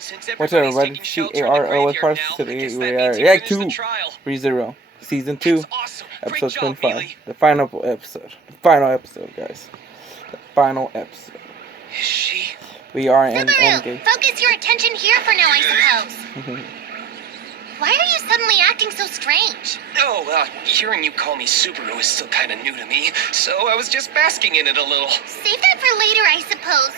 What's up, everybody? CARO with parts today. We are React 2 ReZero, Season 2, Episode 25. The final episode. The final episode, guys. The final episode. We are in Endgame. Focus your attention here for now, I suppose. Why are you suddenly acting so strange? Oh, hearing you call me Subaru is still kind of new to me, so I was just basking in it a little. Save that for later, I suppose.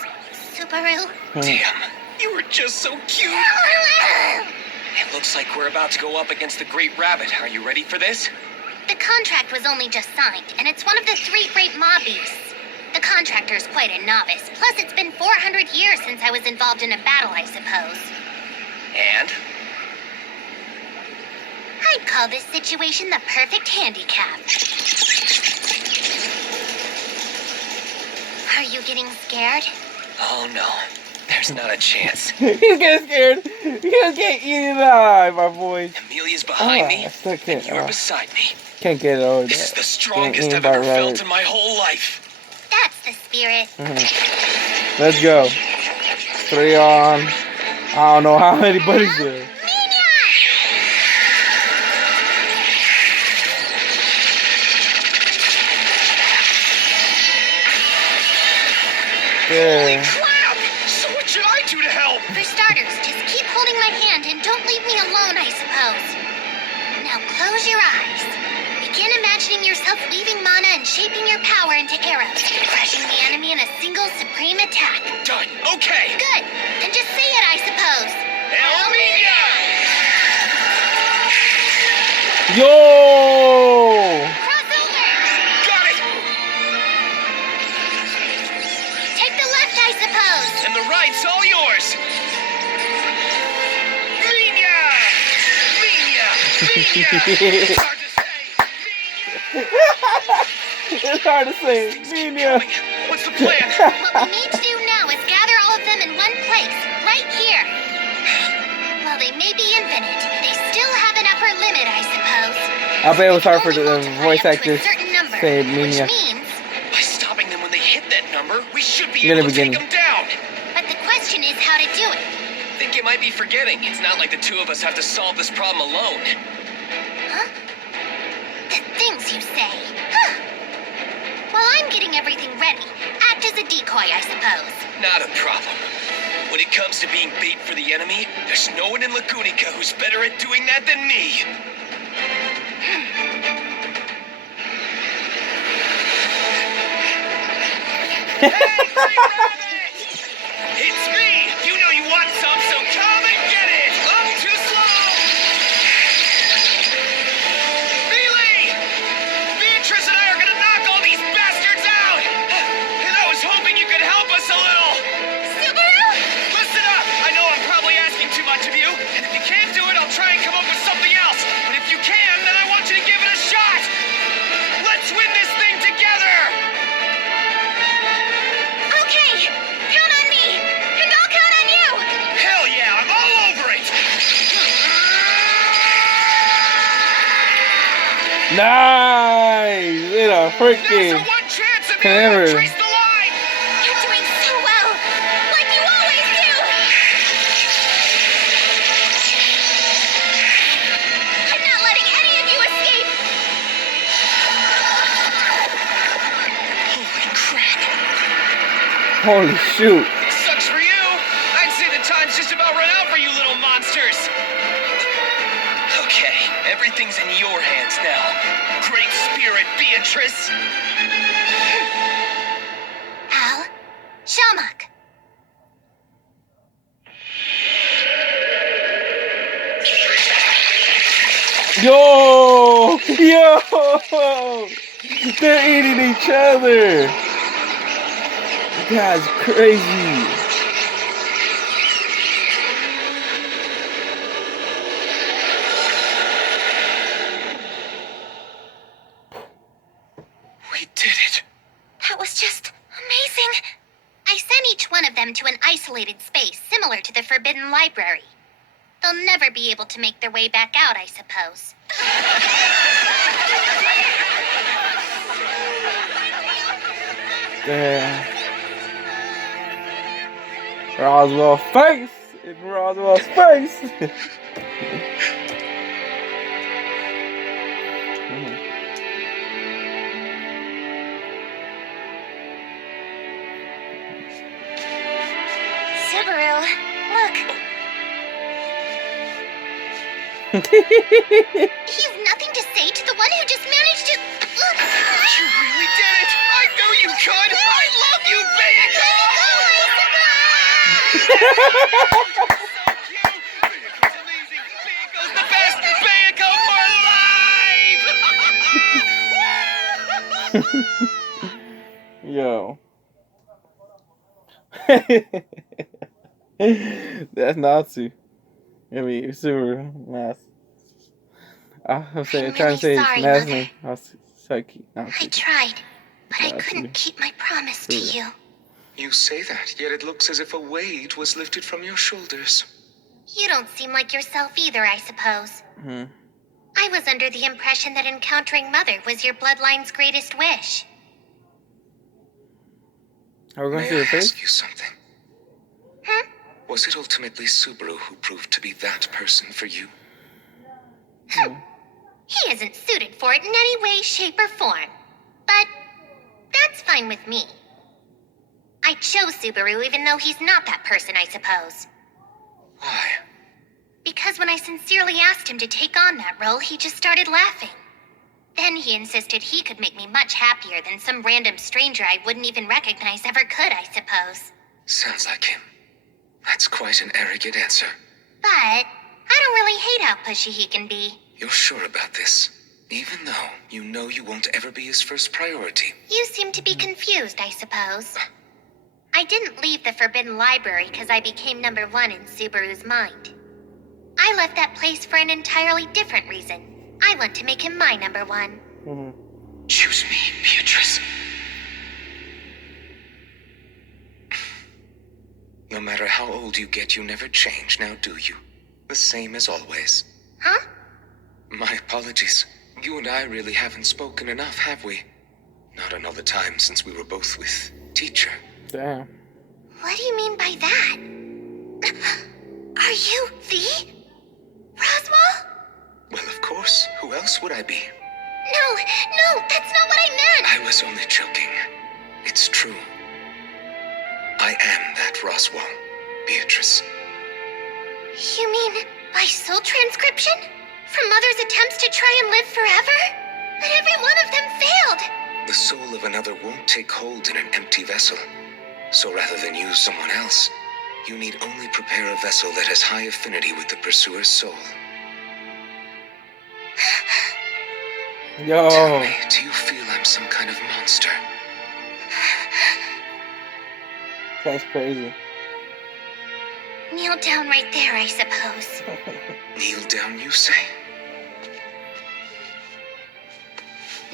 Subaru. Damn, you were just so cute. It looks like we're about to go up against the Great Rabbit. Are you ready for this? The contract was only just signed, and it's one of the 3 great mob beasts. The contractor's quite a novice, plus it's been 400 years since I was involved in a battle, I suppose. And? I'd call this situation the perfect handicap. Are you getting scared? Oh no, there's not a chance. He's getting scared. He'll get eaten alive, my boy. Amelia's behind me, I still can't, and you're beside me. Can't get it over This is that. the strongest I've ever felt in my whole life. That's the spirit. Let's go. 3 on. I don't know how many buddies there. Holy crap! So what should I do to help? For starters, just keep holding my hand and don't leave me alone, I suppose. Now close your eyes. Begin imagining yourself leaving mana and shaping your power into arrows, crushing the enemy in a single supreme attack. Done. Okay. Good. Then just say it, I suppose. Elmina! Yo! Cross over! Got it! Take the left, I suppose. And the right's all yours. Minya! Minya! Minya! It's hard to say. It's hard to say. Minya. What's the plan? What we need to do now is gather all of them in one place, right here. While they may be infinite, they still have an upper limit, I suppose. I bet it was hard for the Only multiply voice up to a actors certain number, say which Minya. means, By stopping them when they hit that number, we should be In the able to take beginning. them down. but the question is how to do it. Think you might be forgetting. It's not like the 2 of us have to solve this problem alone. Huh? The things you say. Huh. While I'm getting everything ready, act as a decoy, I suppose. Not a problem. When it comes to being bait for the enemy, there's no one in Lagunica who's better at doing that than me. Hey, Great Rabbit! It's me! You know you want some, so come and get it! I'm too slow! Melee! Beatrice and I are gonna knock all these bastards out! And I was hoping you could help us a little! Subaru! Listen up! I know I'm probably asking too much of you, and if you can't do it, I'll try and come up with something else. But if you can, then I want you to give it a shot! Let's win this thing together! Okay, count on me, and I'll count on you. Hell yeah, I'm all over it! Nice! In a There's freaking a one chance of Hammer. you trace the line! You're doing so well, like you always do. I'm not letting any of you escape. Holy crap! holy shoot. Sucks for you! I'd say the time's just about run out for you little monsters! Okay, everything's in your hands now. Great spirit, Beatrice! Al, Shamak. Yo! Yo! They're eating each other! That's crazy! We did it! That was just amazing. I sent each one of them to an isolated space similar to the Forbidden Library. They'll never be able to make their way back out, I suppose. Damn. Roswell face! in Roswell's face. Subaru, look. You've nothing to say to the one who just managed to... You really did it! I knew you could! I love you, Bayako! So cute! Bayako's amazing! Bayako's the best! Bayako for life! Yo. That's Natsu. I mean, Subaru. Mas. I'm saying, I'm trying to say really his sorry, last Mother. name. Saki. I tried, but I Natsu. couldn't keep my promise to you. You say that, yet it looks as if a weight was lifted from your shoulders. You don't seem like yourself either, I suppose. Hmm. I was under the impression that encountering Mother was your bloodline's greatest wish. Are we going May to see I the face? ask you something? Huh? Was it ultimately Subaru who proved to be that person for you? He isn't suited for it in any way, shape, or form. But that's fine with me. I chose Subaru even though he's not that person, I suppose. Why? Because when I sincerely asked him to take on that role, he just started laughing. Then he insisted he could make me much happier than some random stranger I wouldn't even recognize ever could, I suppose. Sounds like him. That's quite an arrogant answer. But I don't really hate how pushy he can be. You're sure about this? Even though you know you won't ever be his first priority. You seem to be confused, I suppose. I didn't leave the Forbidden Library because I became number one in Subaru's mind. I left that place for an entirely different reason. I want to make him my number one. Mhm. Choose me, Beatrice. No matter how old you get, you never change, now do you? The same as always. Huh? My apologies. You and I really haven't spoken enough, have we? Not in all the time since we were both with Teacher. Damn. What do you mean by that? Are you the Roswell? Well, of course. Who else would I be? No, that's not what I meant. I was only joking. It's true. I am that Roswell, Beatrice. You mean by soul transcription? From Mother's attempts to try and live forever? But every one of them failed. The soul of another won't take hold in an empty vessel. So rather than use someone else, you need only prepare a vessel that has high affinity with the pursuer's soul. Yo. Tell me, do you feel I'm some kind of monster? That's crazy. Kneel down right there, I suppose. Kneel down, you say?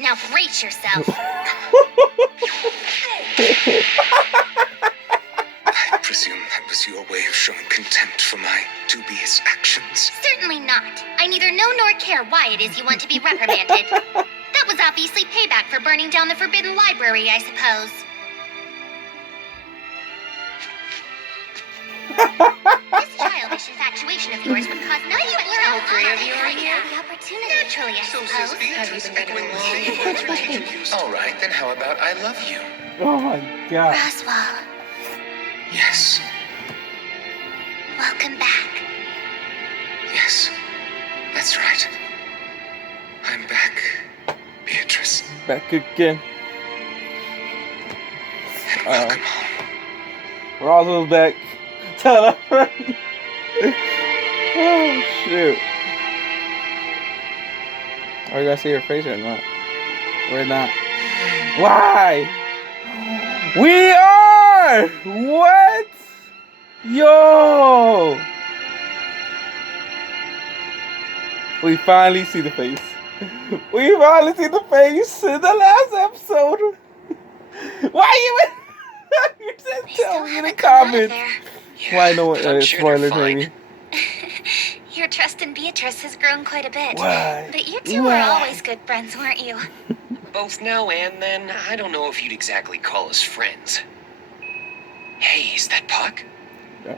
Now brace yourself. I presume that was your way of showing contempt for my dubious actions. Certainly not. I neither know nor care why it is you want to be reprimanded. That was obviously payback for burning down the Forbidden Library, I suppose. This childish infatuation of yours would cause nothing but trouble. All three of you are here? The opportunity. Naturally, I So suppose. says Beatrice, Have you been echoing the getting same words her teacher used. All right, then how about I love you? Oh my god. Roswell, Yes, welcome back. yes, that's right. I'm back, Beatrice. Back again. And welcome home. Roswell's back. Tell a friend. Oh shoot. Are you gonna see her face or not? We're not. Why? We are! What? Yo! We finally see the face. We finally see the face in the last episode. Why you? You said They tell still me in the haven't come out of comments. there. Yeah, Why no but I'm sure they're spoilers fine. maybe? Your trust in Beatrice has grown quite a bit. Why? But you two Why? were always good friends, weren't you? Both now and then, I don't know if you'd exactly call us friends. Hey, is that Puck? Yeah.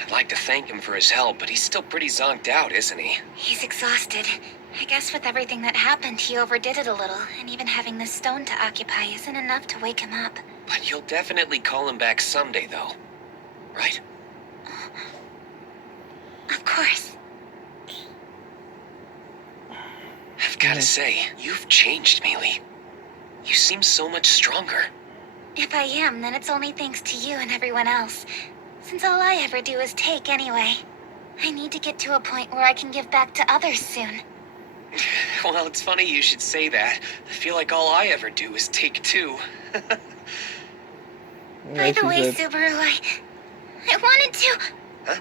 I'd like to thank him for his help, but he's still pretty zonked out, isn't he? He's exhausted. I guess with everything that happened, he overdid it a little, and even having this stone to occupy isn't enough to wake him up. But you'll definitely call him back someday, though. Right? Of course. I've gotta say, you've changed, Mealy. You seem so much stronger. If I am, then it's only thanks to you and everyone else. Since all I ever do is take anyway. I need to get to a point where I can give back to others soon. Well, it's funny you should say that. I feel like all I ever do is take too. By the way, said. Subaru, I wanted to... Huh?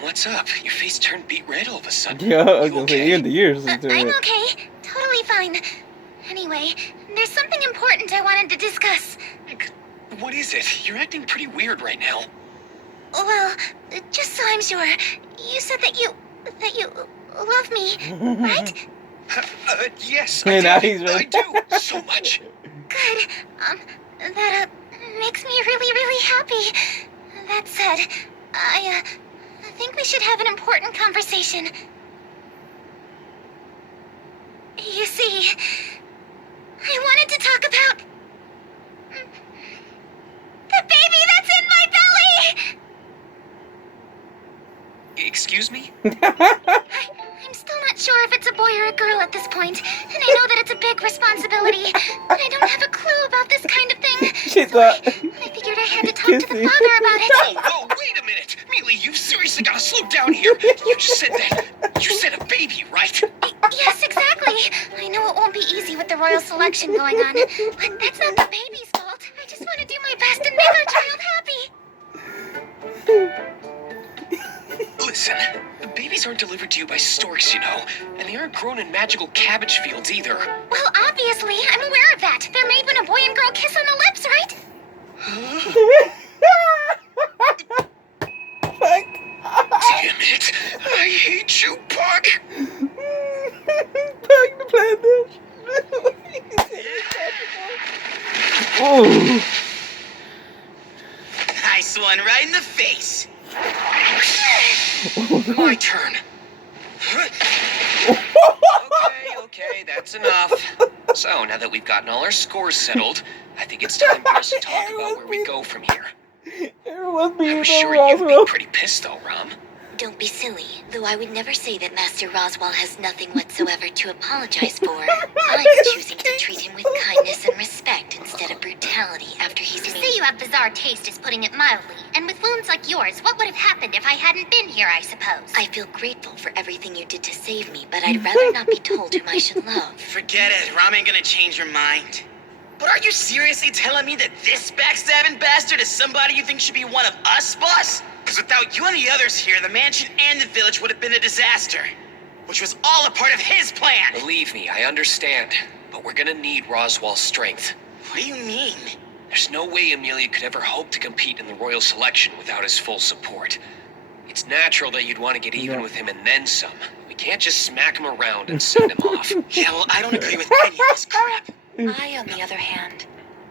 What's up? Your face turned beet red all of a sudden. Yeah, I was You gonna okay? say, you in the years. I'm okay. Totally fine. Anyway, there's something important I wanted to discuss. What is it? You're acting pretty weird right now. Well, just so I'm sure, you said that you love me, right? Yes, Hey, now I he's do. ready. I do. So much. Good. That makes me really, really happy. That said, I think we should have an important conversation. You see, I wanted to talk about the baby that's in my belly! Excuse me? I'm still not sure if it's a boy or a girl at this point, and I know that it's a big responsibility, but I don't have a clue about this kind of thing. She So thought. I figured I had to talk to the Kissing. father about it. Whoa, wait a minute. Mealy, you've seriously got to slow down here. You just said that. You said a baby, right? Yes, exactly. I know it won't be easy with the royal selection going on, but that's not the baby's fault. I just want to do my best and make our child happy. Listen, the babies aren't delivered to you by storks, you know, and they aren't grown in magical cabbage fields either. Well, obviously, I'm aware of that. They're made when a boy and girl kiss on the lips, right? Fuck. Damn it! I hate you, Puck! Fuck the planet. Oh. Nice one, right in the face. My turn. Okay, that's enough. So, now that we've gotten all our scores settled, I think it's time for us to talk about where we go from here. Everyone's I being was so sure you'd be Roswell. pretty pissed though, Rom. Don't be silly, though I would never say that Master Roswell has nothing whatsoever to apologize for. I'm choosing to treat him with kindness and respect instead of brutality after he's To made... say you have bizarre taste is putting it mildly. And with wounds like yours, what would have happened if I hadn't been here, I suppose? I feel grateful for everything you did to save me, but I'd rather not be told whom I should love. Forget it. Rom ain't gonna change your mind. But are you seriously telling me that this backstabbing bastard is somebody you think should be one of us, boss? Because without you and the others here, the mansion and the village would have been a disaster. Which was all a part of his plan. Believe me, I understand. But we're gonna need Roswell's strength. What do you mean? There's no way Amelia could ever hope to compete in the royal selection without his full support. It's natural that you'd want to get even Yeah. with him and then some. We can't just smack him around and send him off. Yeah, well, I don't agree with any of this crap. I, on the other hand,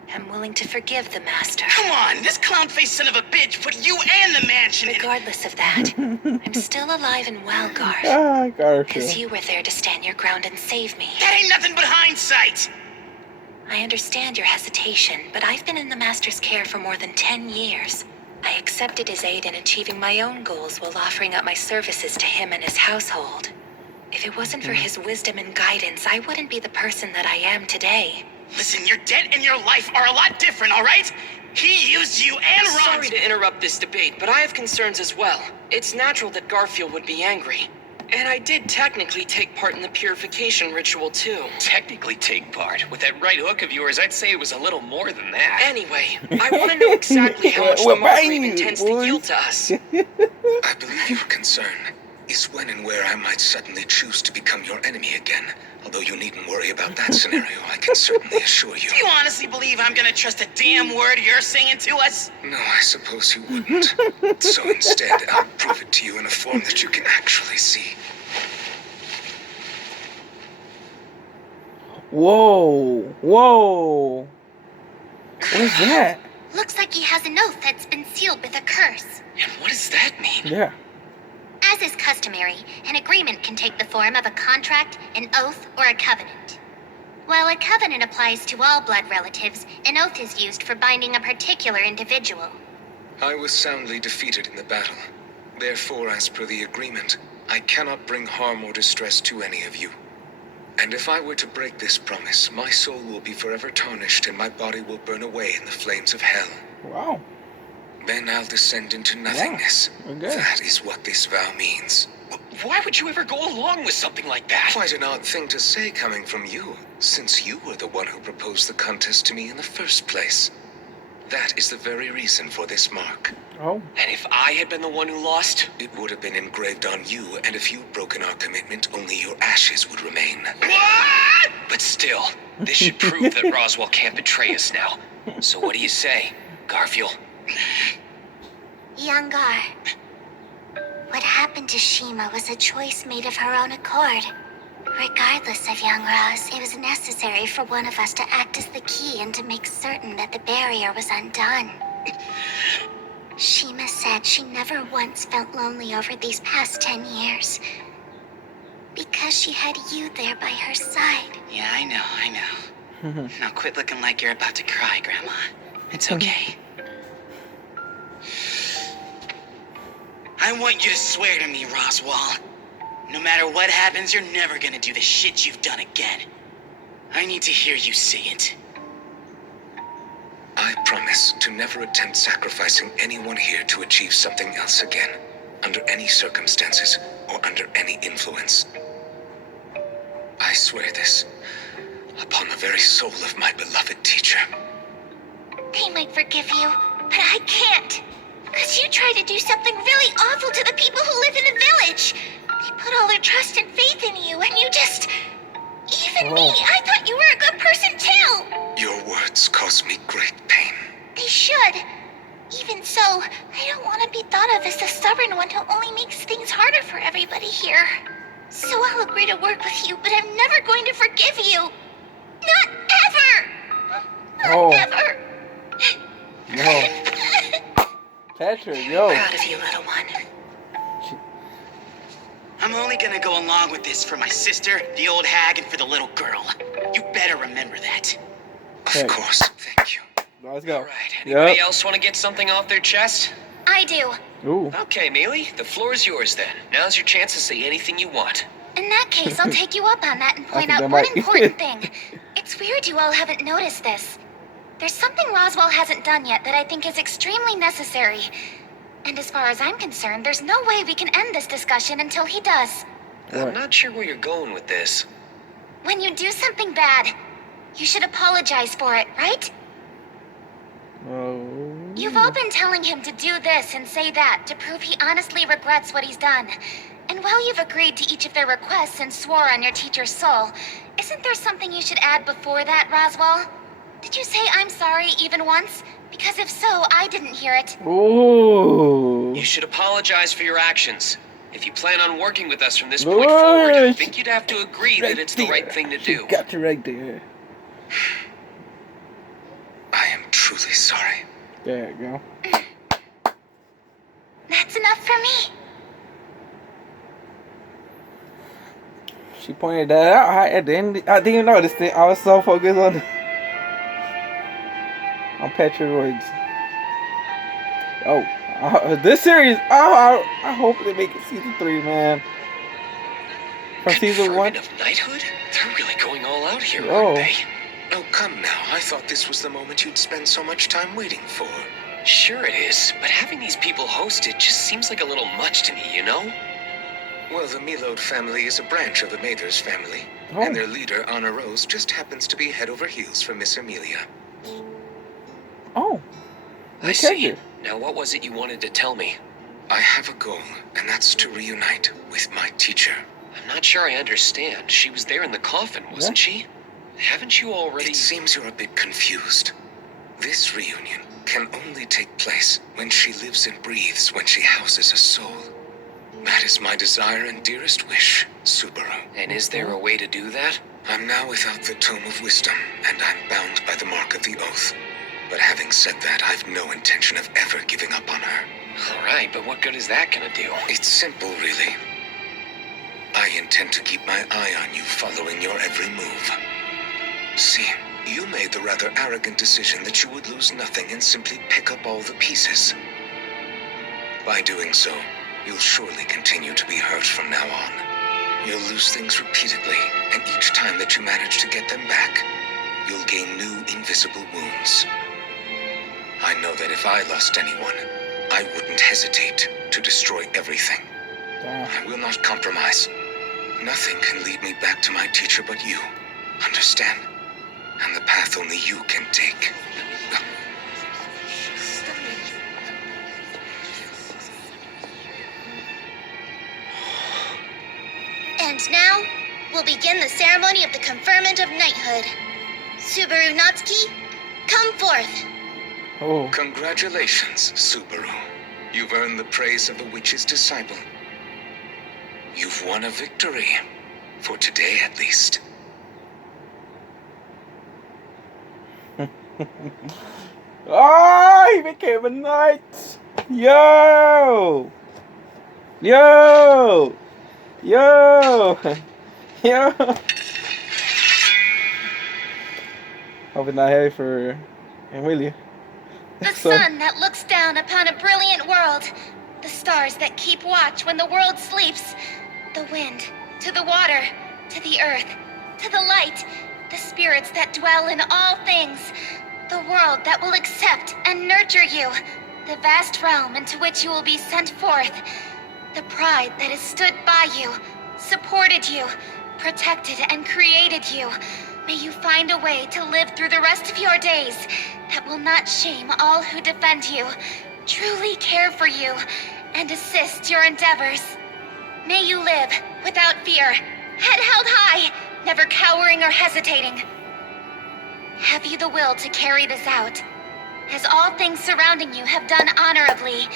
am willing to forgive the Master. Come on, this clown-faced son of a bitch put you and the mansion in... Regardless of that, I'm still alive and well, Garth. Ah, Because Garfield. you were there to stand your ground and save me. That ain't nothing but hindsight. I understand your hesitation, but I've been in the Master's care for more than 10 years. I accepted his aid in achieving my own goals while offering up my services to him and his household. If it wasn't for his wisdom and guidance, I wouldn't be the person that I am today. Listen, your debt and your life are a lot different, all right? He used you and Ron. Sorry to interrupt this debate, but I have concerns as well. It's natural that Garfield would be angry. And I did technically take part in the purification ritual, too. Technically take part? With that right hook of yours, I'd say it was a little more than that. Anyway, I want to know exactly how much the Well, Margrave bang, intends to boys. yield to us. I believe your concern is when and where I might suddenly choose to become your enemy again. Although you needn't worry about that scenario, I can certainly assure you. Do you honestly believe I'm gonna trust a damn word you're saying to us? No, I suppose you wouldn't. So instead, I'll prove it to you in a form that you can actually see. Whoa. Whoa. What is that? Looks like he has an oath that's been sealed with a curse. And what does that mean? Yeah. As is customary, an agreement can take the form of a contract, an oath, or a covenant. While a covenant applies to all blood relatives, an oath is used for binding a particular individual. I was soundly defeated in the battle. Therefore, as per the agreement, I cannot bring harm or distress to any of you. And if I were to break this promise, my soul will be forever tarnished and my body will burn away in the flames of hell. Wow. Then I'll descend into nothingness. Okay. That is what this vow means. Why would you ever go along with something like that? Quite an odd thing to say coming from you, since you were the one who proposed the contest to me in the first place. That is the very reason for this mark. Oh. And if I had been the one who lost? It would have been engraved on you, and if you'd broken our commitment, only your ashes would remain. What? But still, this should prove that Roswell can't betray us now. So what do you say, Garfield? Young Gar, what happened to Shima was a choice made of her own accord. Regardless of young Roz, it was necessary for one of us to act as the key and to make certain that the barrier was undone. Shima said she never once felt lonely over these past 10 years. Because she had you there by her side. Yeah, I know. Now quit looking like you're about to cry, Grandma. It's okay. I want you to swear to me, Roswell. No matter what happens, you're never gonna do the shit you've done again. I need to hear you say it. I promise to never attempt sacrificing anyone here to achieve something else again, under any circumstances or under any influence. I swear this upon the very soul of my beloved teacher. They might forgive you, but I can't. Because you tried to do something really awful to the people who live in the village. They put all their trust and faith in you, and you just... Even me, I thought you were a good person too. Your words cause me great pain. They should. Even so, I don't want to be thought of as the stubborn one who only makes things harder for everybody here. So I'll agree to work with you, but I'm never going to forgive you. Not ever! Not ever! No. Patrick, yo. Proud of you, little one. I'm only gonna go along with this for my sister, the old hag, and for the little girl. You better remember that. Okay. Of course, thank you. Let's go. All right, anybody Yep. else want to get something off their chest? I do. Ooh. Okay, Mealy, the floor is yours then. Now's your chance to say anything you want. In that case, I'll take you up on that and point think out that one might- important thing. It's weird you all haven't noticed this. There's something Roswell hasn't done yet that I think is extremely necessary. And as far as I'm concerned, there's no way we can end this discussion until he does. I'm What? not sure where you're going with this. When you do something bad, you should apologize for it, right? Oh. You've all been telling him to do this and say that to prove he honestly regrets what he's done. And while you've agreed to each of their requests and swore on your teacher's soul, isn't there something you should add before that, Roswell? Did you say I'm sorry even once? Because if so, I didn't hear it. Ooh. You should apologize for your actions. If you plan on working with us from this point forward, I think you'd have to agree that it's the right thing to do. Got you right there. I am truly sorry. There you go. That's enough for me. She pointed that out. I didn't even notice it. I was so focused on Patrick words. Oh, this series. Oh, I hope they make it season 3, man. From season 1. Conferment of knighthood? They're really going all out here, Oh. aren't they? Oh, come now. I thought this was the moment you'd spend so much time waiting for. Sure it is, but having these people hosted just seems like a little much to me, you know? Well, the Milode family is a branch of the Mathers family, Oh. and their leader, Anna Rose, just happens to be head over heels for Miss Amelia. Oh. I Okay. see. Now what was it you wanted to tell me? I have a goal, and that's to reunite with my teacher. I'm not sure I understand. She was there in the coffin, wasn't she? Haven't you already... It seems you're a bit confused. This reunion can only take place when she lives and breathes, when she houses a soul. That is my desire and dearest wish, Subaru. And is there a way to do that? I'm now without the Tome of Wisdom, and I'm bound by the mark of the oath. But having said that, I've no intention of ever giving up on her. Alright, but what good is that gonna do? It's simple, really. I intend to keep my eye on you, following your every move. See, you made the rather arrogant decision that you would lose nothing and simply pick up all the pieces. By doing so, you'll surely continue to be hurt from now on. You'll lose things repeatedly, and each time that you manage to get them back, you'll gain new invisible wounds. I know that if I lost anyone, I wouldn't hesitate to destroy everything. I will not compromise. Nothing can lead me back to my teacher but you. Understand? And the path only you can take. And now, we'll begin the ceremony of the conferment of knighthood. Subaru Natsuki, come forth. Oh. Congratulations, Subaru. You've earned the praise of a witch's disciple. You've won a victory. For today, at least. Oh, he became a knight! Yo! Yo! Yo! Yo! Hope it's not heavy for Emilia. The sun that looks down upon a brilliant world. The stars that keep watch when the world sleeps. The wind, to the water, to the earth, to the light. The spirits that dwell in all things. The world that will accept and nurture you. The vast realm into which you will be sent forth. The pride that has stood by you, supported you, protected and created you. May you find a way to live through the rest of your days that will not shame all who defend you, truly care for you, and assist your endeavors. May you live without fear, head held high, never cowering or hesitating. Have you the will to carry this out? As all things surrounding you have done honorably,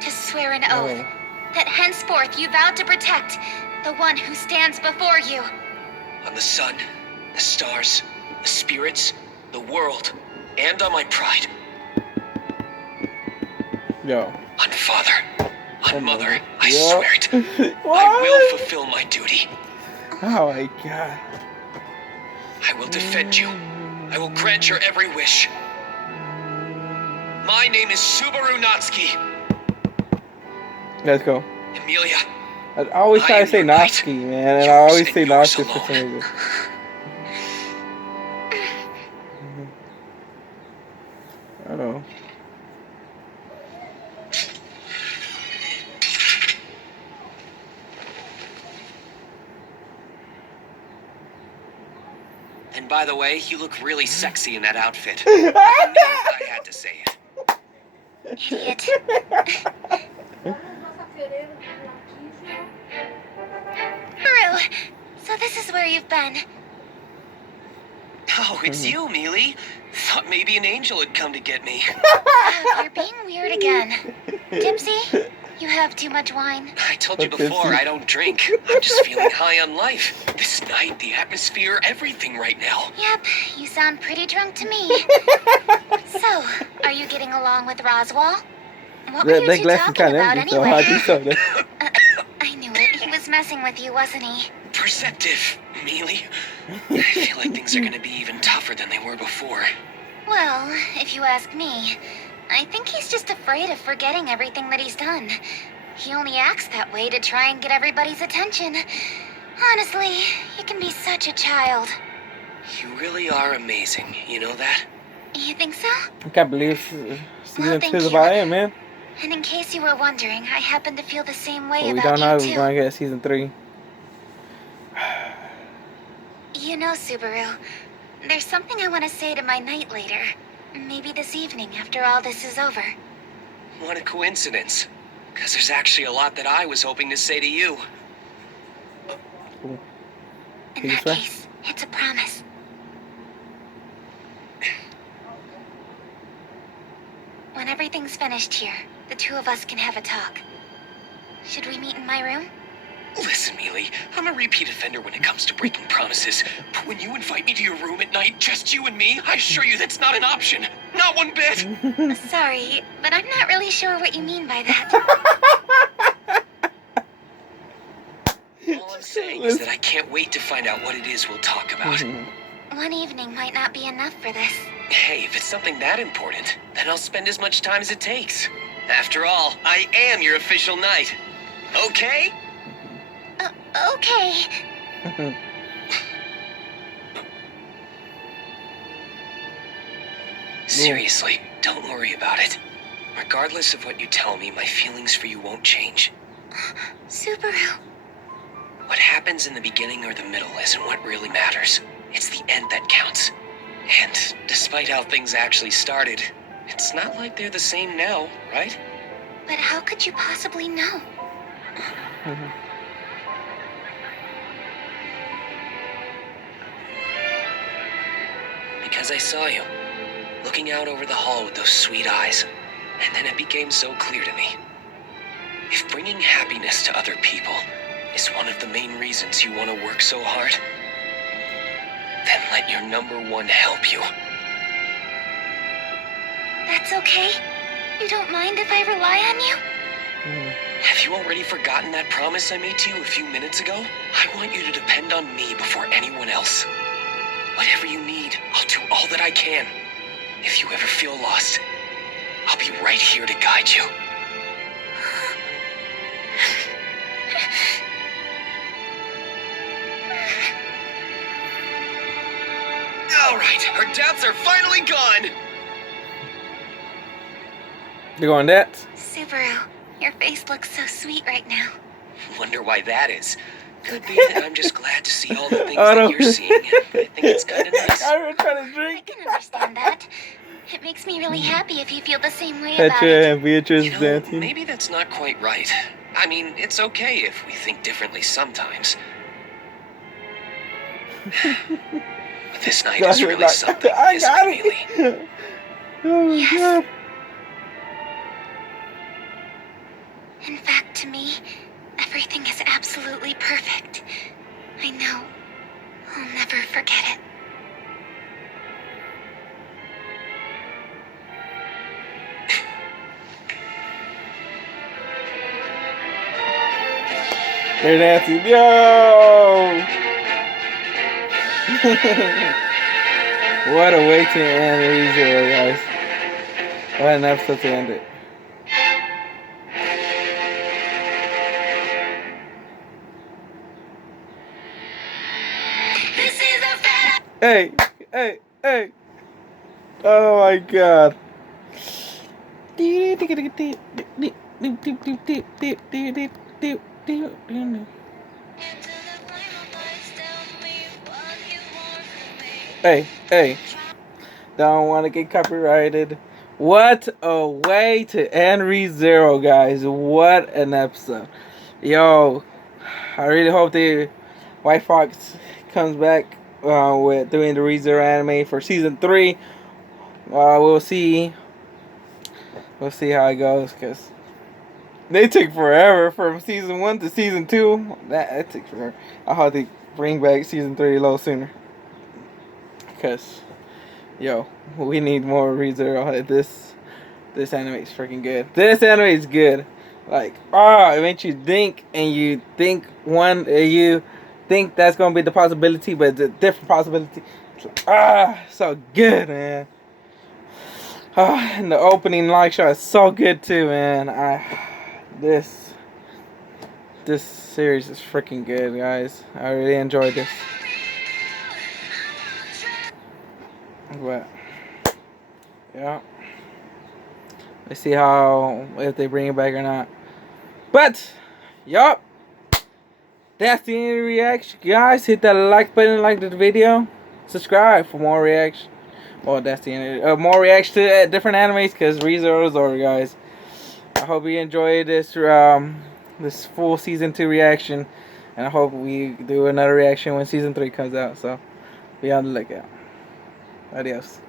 to swear an oath that henceforth you vow to protect the one who stands before you. On the sun, the stars, the spirits, the world, and on my pride. Yo. On father, on mother, I Yo. swear it. I What? will fulfill my duty. Oh my god. I will defend you. I will grant your every wish. My name is Subaru Natsuki. Let's go. Emilia, I always try I to am say your knight. Natsuki, man, and I Yours always and say yours Natsuki for some alone. reason. I don't know. And by the way, you look really sexy in that outfit. I knew I had to say it. Idiot. Baru, so this is where you've been. Oh, it's you, Mealy. Thought maybe an angel had come to get me. You're being weird again. Dipsy, you have too much wine. I told you Okay, before, see. I don't drink. I'm just feeling high on life. This night, the atmosphere, everything right now. Yep, you sound pretty drunk to me. So, are you getting along with Roswell? What were That, you that two glass is talking kind of about empty, so I anyway? do something. I knew it. He was messing with you, wasn't he? Perceptive, Mealy. I feel like things are gonna be even tougher than they were before. Well, if you ask me, I think he's just afraid of forgetting everything that he's done. He only acts that way to try and get everybody's attention. Honestly, he can be such a child. You really are amazing, you know that? You think so? I can't believe season thank 2 is you. about in, man. And in case you were wondering, I happen to feel the same way But we about don't know you if we're too. going to get season 3. You know, Subaru, there's something I want to say to my knight later. Maybe this evening after all this is over. What a coincidence. Because there's actually a lot that I was hoping to say to you. Cool. In Can you that swear? case, it's a promise. When everything's finished here, the two of us can have a talk. Should we meet in my room? Listen, Mealy, I'm a repeat offender when it comes to breaking promises. But when you invite me to your room at night, just you and me, I assure you that's not an option. Not that one bit. Sorry, but I'm not really sure what you mean by that. All I'm saying is that I can't wait to find out what it is we'll talk about. One evening might not be enough for this. Hey, if it's something that important, then I'll spend as much time as it takes. After all, I am your official knight. Okay? Okay. Seriously, don't worry about it. Regardless of what you tell me, my feelings for you won't change. Subaru. What happens in the beginning or the middle isn't what really matters. It's the end that counts. And despite how things actually started, it's not like they're the same now, right? But how could you possibly know? Because I saw you, looking out over the hall with those sweet eyes, and then it became so clear to me. If bringing happiness to other people is one of the main reasons you want to work so hard, then let your number one help you. That's okay? You don't mind if I rely on you? Have you already forgotten that promise I made to you a few minutes ago? I want you to depend on me before anyone else. Whatever you need, I'll do all that I can. If you ever feel lost, I'll be right here to guide you. All right, her doubts are finally gone. You going that? Subaru, your face looks so sweet right now. Wonder why that is. Could be that I'm just glad to see all the things Oh, no. that you're seeing, and I think it's kind of nice. I was trying to I drink. can understand that. It makes me really happy if you feel the same way Petra about it. and Beatrice You know, dancing. maybe that's not quite right. I mean, it's okay if we think differently sometimes. But this night is really something, I isn't got it, Haley? it. Oh my Yes. god. In fact, to me, everything is absolutely perfect. I know. I'll never forget it. They're dancing. Yo! What a way to end ReZero, guys. What an episode to end it. This is a fan. Hey, hey, hey. Oh my god. Hey, hey. Don't want to get copyrighted. What a way to end ReZero, guys. What an episode. Yo, I really hope the White Fox comes back with doing the ReZero anime for season 3. We'll see. We'll see how it goes, because they took forever from season 1 to season 2. That took forever. I hope they bring back season 3 a little sooner. Because, yo, we need more ReZero. This anime is freaking good. This anime is good. Like, it makes you think, and you think you think that's gonna be the possibility, but it's a different possibility. It's like, so good, man. And the opening light shot is so good too, man. This series is freaking good, guys. I really enjoyed this. But yeah, let's see if they bring it back or not. But yup, that's the end of the reaction, guys. Hit that like button, like the video, subscribe for more reaction. Well, that's the end of more reaction to different animes, because ReZero is over, guys. I hope you enjoyed this this full season 2 reaction, and I hope we do another reaction when season 3 comes out. So be on the lookout. Adios.